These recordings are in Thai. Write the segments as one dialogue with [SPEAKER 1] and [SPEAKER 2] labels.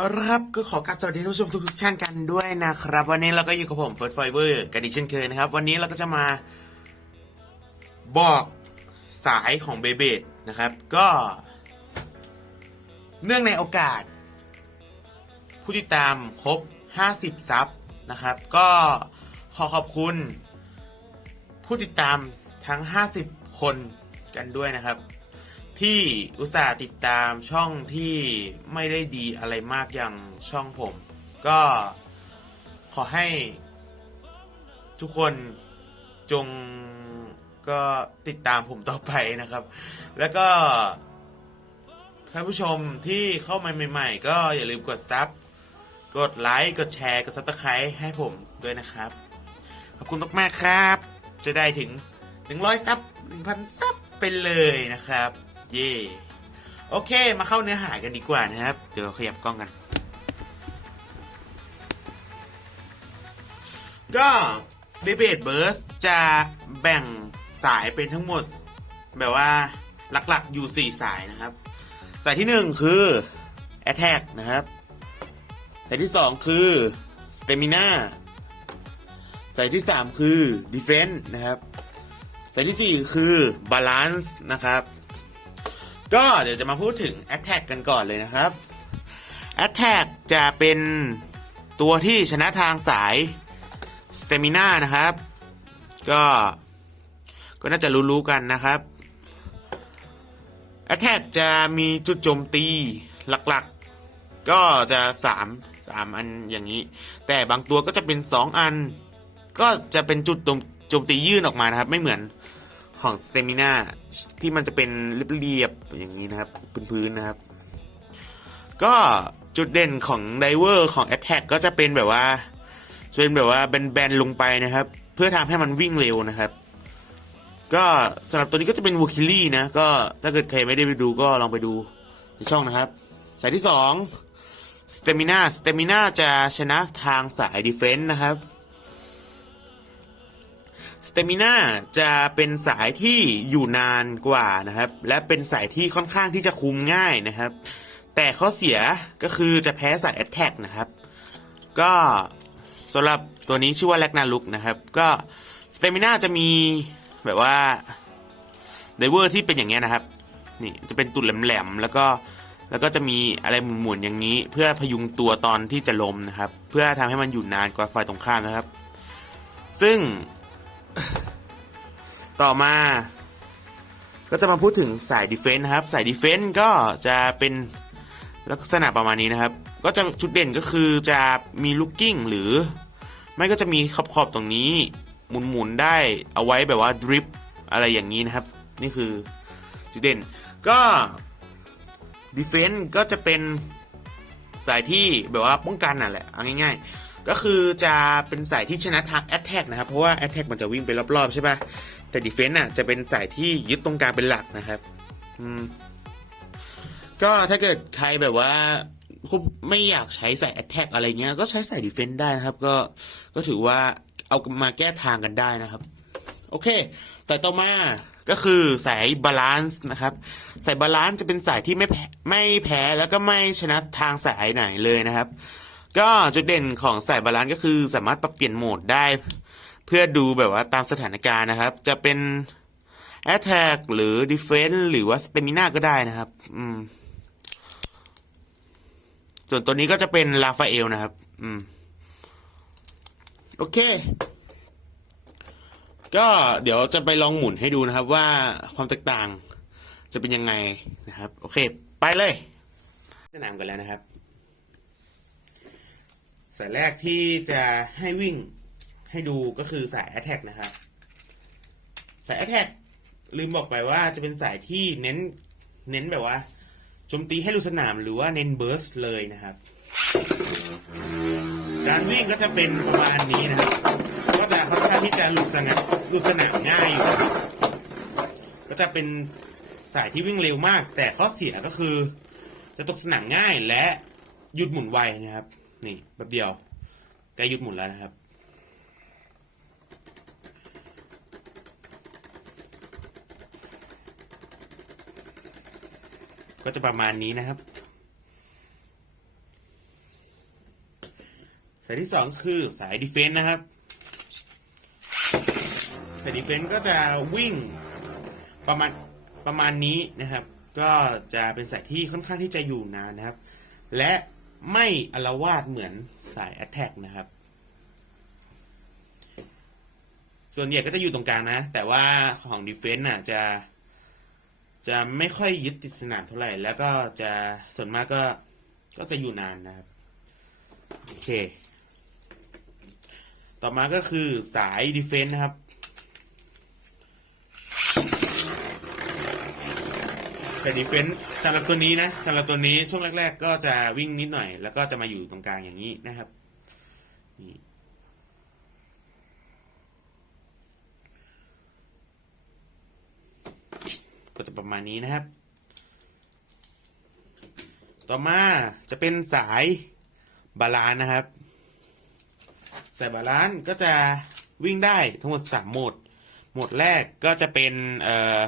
[SPEAKER 1] เอาครับก็ขอกราบสวัสดีท่านผู้ชมทุกๆท่านกันด้วยนะครับ วันนี้เราก็อยู่กับผมเฟิร์สไฟเวอร์กันอีกเช่นเคยนะครับ วันนี้เราก็จะมาบอกสายของเบเบดนะครับ ก็ เนื่องในโอกาส ผู้ติดตามครบ 50 ซับนะครับ ก็ขอขอบคุณ ผู้ติดตามทั้ง 50 คนกันด้วยนะครับ ที่อุตส่าห์ติดตามช่องที่ไม่ได้ดีอะไรมากอย่างช่องผม ก็ขอให้ทุกคนจงก็ติดตามผมต่อไปนะครับ แล้วก็ท่านผู้ชมที่เข้ามาใหม่ ๆ ก็อย่าลืมกดซับ กดไลค์ กดแชร์ กดซับสไครต์ให้ผมด้วยนะครับ ขอบคุณมากๆครับ จะได้ถึง 100 ซับ 1,000 ซับไปเลยนะครับ เย่โอเค มาเข้าเนื้อหากันดีกว่านะครับ เดี๋ยวเราขยับกล้องกัน ก็เบเบดเบิร์สจะแบ่งสายเป็นทั้งหมด แบบว่าหลักๆอยู่ 4 สายนะครับ สายที่ 1 คือ Attack นะครับ สายที่ 2 คือ Stamina สายที่ 3 คือ Defense นะครับ สายที่ 4 คือ Balance นะครับ ก็เดี๋ยวจะมาพูดถึง Attack กันก่อนเลยนะครับ Attack จะเป็นตัวที่ชนะทางสาย Stamina นะครับ ก็ก็น่าจะรู้ๆกันนะครับ Attack จะมีจุดโจมตีหลักๆ ก็จะ3 3อันอย่างนี้ แต่บางตัวก็จะเป็น 2 อัน ก็จะเป็นจุดโจมตียื่นออกมานะครับ ไม่เหมือน ของ Stamina ที่มันจะเป็นเรียบๆอย่างนี้นะครับ พื้นๆนะครับ ก็จุดเด่นของไดเวอร์ของ Attack ก็จะเป็นแบบว่าจะเป็นแบบว่าแบนๆลงไปนะครับ เพื่อทำให้มันวิ่งเร็วนะครับ ก็สำหรับตัวนี้ก็จะเป็นวูคิลี่นะก็ถ้าเกิดใครไม่ได้ไปดูก็ลองไปดูในช่องนะครับ สายที่2 Stamina Stamina จะชนะทางสาย Defense นะครับ สเตมิน่าจะเป็นสายที่อยู่นานกว่านะครับ และเป็นสายที่ค่อนข้างที่จะคุมง่ายนะครับ แต่ข้อเสียก็คือจะแพ้สายแอตแทกนะครับ ก็สำหรับตัวนี้ชื่อว่าแลกนาลุกนะครับ ก็สเตมิน่าจะมีแบบว่าไดเวอร์ที่เป็นอย่างเงี้ยนะครับ นี่จะเป็นตุ่นแหลมๆแล้วก็แล้วก็จะมีอะไรหมุนๆอย่างนี้ เพื่อพยุงตัวตอนที่จะล้มนะครับ เพื่อทำให้มันอยู่นานกว่าฝ่ายตรงข้ามนะครับ ซึ่ง ต่อมา ก็จะมาพูดถึงสายดีเฟนต์นะครับ สายดีเฟนต์ก็จะเป็นลักษณะประมาณนี้นะครับ ก็จะจุดเด่นก็คือจะมีลูกกิ้งหรือ ไม่ก็จะมีขอบขอบๆตรงนี้ หมุนๆได้เอาไว้แบบว่าดริปอะไรอย่างนี้นะครับ นี่คือจุดเด่น ก็ดีเฟนต์ก็จะเป็นสายที่แบบว่าป้องกันน่ะแหละเอาง่าย ๆ ก็คือจะเป็นสายที่ชนะทาง Attack นะครับ เพราะว่า Attack มันจะวิ่งไปรอบๆใช่ปะแต่ Defense น่ะจะเป็นสายที่ยึดตรงกลางเป็นหลักนะครับอืมก็ถ้าเกิดใครแบบว่าไม่อยากใช้สาย Attack อะไรเงี้ย ก็ใช้สาย Defense ได้นะครับ ก็ก็ถือว่าเอามาแก้ทางกันได้นะครับ โอเค สายต่อมาก็คือสายบาลานซ์นะครับ สายบาลานซ์จะเป็นสายที่ไม่ไม่แพ้แล้วก็ไม่ชนะทางสายไหนเลยนะครับ ก็จุดเด่นของสายบาลานซ์ก็คือสามารถปรับเปลี่ยนโหมดได้ เพื่อดูแบบว่าตามสถานการณ์นะครับ จะเป็น Attack หรือ Defense หรือว่า Stamina ก็ได้นะครับ อืม ส่วนตัวนี้ก็จะเป็นลาฟาเอลนะครับ อืม โอเค ก็เดี๋ยวจะไปลองหมุนให้ดูนะครับ ว่าความแตกต่างจะเป็นยังไงนะครับ โอเค ไปเลยสนามกันแล้วนะครับ สายแรกที่จะให้วิ่งให้ดูก็คือสาย Attack นะครับ สาย Attack ลืมบอกไปว่าจะเป็นสายที่เน้นเน้นแบบว่าโจมตีให้ลูกสนามหรือว่าเน้นเบิร์สเลยนะครับ การวิ่งก็จะเป็นประมาณนี้นะครับก็จะค่อนข้างที่จะหลุดสนามหลุดสนามง่ายอยู่ครับก็จะเป็นสายที่วิ่งเร็วมาก แต่ข้อเสียก็คือ จะตกสนามง่ายและหยุดหมุนไวนะครับ นี่แป๊บเดียวใกล้หยุดหมุนแล้วนะครับ ก็จะประมาณนี้นะครับสายที่สองคือสายดีเฟนต์นะครับสายดีเฟนต์ก็จะวิ่งประมาณประมาณนี้นะครับ ก็จะเป็นสายที่ค่อนข้างที่จะอยู่นานนะครับ และ ไม่อลวาดเหมือนสาย Attack นะครับ ส่วนใหญ่ก็จะอยู่ตรงกลางนะ แต่ว่าของ Defense น่ะจะ จะไม่ค่อยยึดติดสนามเท่าไหร่ แล้วก็จะส่วนมากก็ก็จะอยู่นานนะครับ โอเค ต่อมาก็คือสาย Defense นะครับ สาย Defense สำหรับตัวนี้นะสำหรับตัวนี้ช่วงแรก ๆ ก็จะวิ่งนิดหน่อย แล้วก็จะมาอยู่ตรงกลางอย่างนี้นะครับนี่ก็จะประมาณนี้นะครับ ต่อมาจะเป็นสายบาลานนะครับ สายบาลานก็จะวิ่งได้ทั้งหมดสามโหมด โหมดแรกก็จะเป็นเอ่อ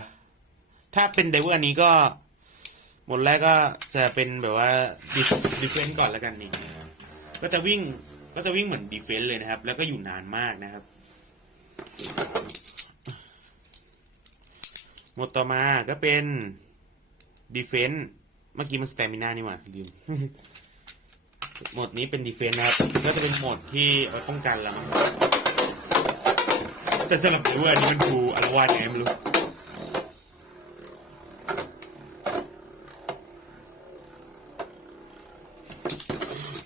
[SPEAKER 1] ถ้าเป็นไดเวอร์อันนี้ก็ หมดแรกก็จะเป็นแบบว่าดีเฟนต์ก่อนแล้วกันนี่ก็จะวิ่งก็จะวิ่งเหมือนดีเฟนต์เลยนะครับ แล้วก็อยู่นานมากนะครับหมดต่อมาก็เป็นดีเฟนต์เมื่อกี้มันสเตมิน่านี่หว่าลืมหมดนี้เป็นดีเฟนต์นะครับ ก็จะเป็นหมดที่เอาไว้ป้องกันแล้วแต่สำหรับไดเวอร์อันนี้มันดูอารวาสไงไม่รู้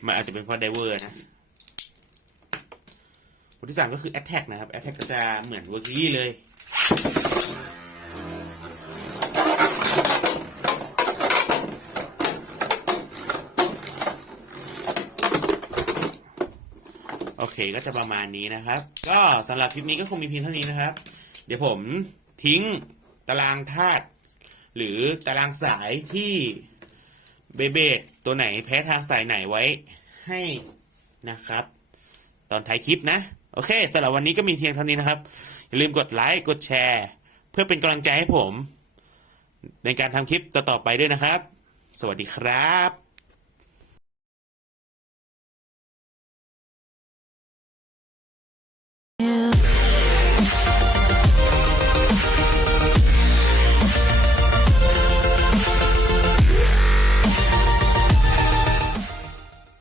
[SPEAKER 1] มันอาจจะเป็นเพราะไดเวอร์นะบทที่สามก็คือ Attack นะครับ Attack ก็จะเหมือน w o r k i เลยโอเคก็จะประมาณนี้นะครับ ก็สำหรับคลิปนี้ก็คงมีเพียงเท่านี้นะครับ เดี๋ยวผมทิ้งตารางธาตุหรือตารางสายที่ เบเบดตัวไหนแพ้ทางสายไหนไว้ให้นะครับ ตอนท้ายคลิปนะ โอเคสำหรับวันนี้ก็มีเพียงเท่านี้นะครับ อย่าลืมกดไลค์กดแชร์ เพื่อเป็นกำลังใจให้ผม ในการทำคลิปต่อๆไปด้วยนะครับ สวัสดีครับ